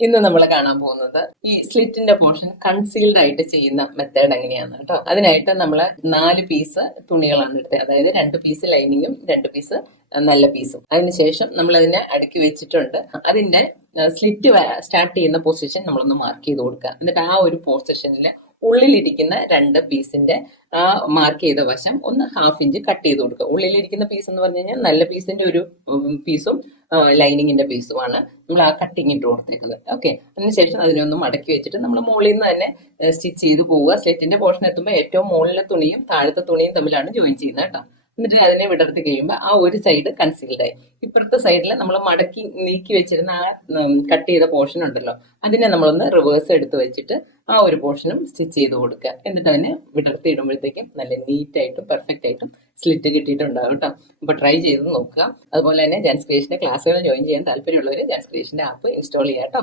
ഇന്ന് നമ്മൾ കാണാൻ പോകുന്നത് ഈ സ്ലിറ്റിന്റെ പോർഷൻ കൺസീൽഡ് ആയിട്ട് ചെയ്യുന്ന മെത്തേഡ് എങ്ങനെയാന്ന് കേട്ടോ. അതിനായിട്ട് നമ്മൾ 4 പീസ് തുണികളാണ് എടുത്തത്. അതായത് 2 പീസ് ലൈനിങ്ങും 2 പീസ് നല്ല പീസും. അതിനുശേഷം നമ്മൾ അതിനെ അടുക്കി വെച്ചിട്ടുണ്ട്. അതിന്റെ സ്ലിറ്റ് സ്റ്റാർട്ട് ചെയ്യുന്ന പൊസിഷൻ നമ്മളൊന്ന് മാർക്ക് ചെയ്ത് കൊടുക്കുക. എന്നിട്ട് ആ ഒരു പൊസിഷനിൽ ഉള്ളിലിരിക്കുന്ന 2 പീസിന്റെ ആ മാർക്ക് ചെയ്ത വശം ഒന്ന് 1/2 ഇഞ്ച് കട്ട് ചെയ്ത് കൊടുക്കുക. ഉള്ളിലിരിക്കുന്ന പീസ് എന്ന് പറഞ്ഞു കഴിഞ്ഞാൽ നല്ല പീസിന്റെ ഒരു പീസും ലൈനിങ്ങിന്റെ പീസുമാണ് നമ്മൾ ആ കട്ടിങ് ഇട്ട് കൊടുത്തേക്കുന്നത്. ഓക്കെ, അതിനുശേഷം അതിനൊന്ന് മടക്കി വെച്ചിട്ട് നമ്മൾ മുകളിൽ നിന്ന് തന്നെ സ്റ്റിച്ച് ചെയ്ത് പോവുക. സ്ലിറ്റിന്റെ പോർഷൻ എത്തുമ്പോൾ ഏറ്റവും മുകളിലെ തുണിയും താഴത്തെ തുണിയും തമ്മിലാണ് ജോയിൻ ചെയ്യുന്നത് കേട്ടോ. എന്നിട്ട് അതിനെ വിടർത്തി കഴിയുമ്പോൾ ആ ഒരു സൈഡ് കൺസീൽഡ് ആയി. ഇപ്പുറത്തെ സൈഡിൽ നമ്മൾ മടക്കി നീക്കി വെച്ചിരുന്ന ആ കട്ട് ചെയ്ത പോർഷൻ ഉണ്ടല്ലോ, അതിനെ നമ്മളൊന്ന് റിവേഴ്സ് എടുത്ത് വെച്ചിട്ട് ആ ഒരു പോർഷനും സ്റ്റിച്ച് ചെയ്ത് കൊടുക്കുക. എന്നിട്ട് അതിനെ വിടർത്തി ഇടുമ്പോഴത്തേക്കും നല്ല നീറ്റായിട്ടും പെർഫെക്റ്റ് ആയിട്ടും സ്ലിറ്റ് കിട്ടിയിട്ടുണ്ടാകും കേട്ടോ. അപ്പോൾ ട്രൈ ചെയ്ത് നോക്കുക. അതുപോലെ തന്നെ ജാൻസ് ക്രിയേഷന്റെ ക്ലാസ്സുകൾ ജോയിൻ ചെയ്യാൻ താല്പര്യമുള്ളവർ ജാൻസ് ക്രിയേഷന്റെ ആപ്പ് ഇൻസ്റ്റാൾ ചെയ്യാം കേട്ടോ.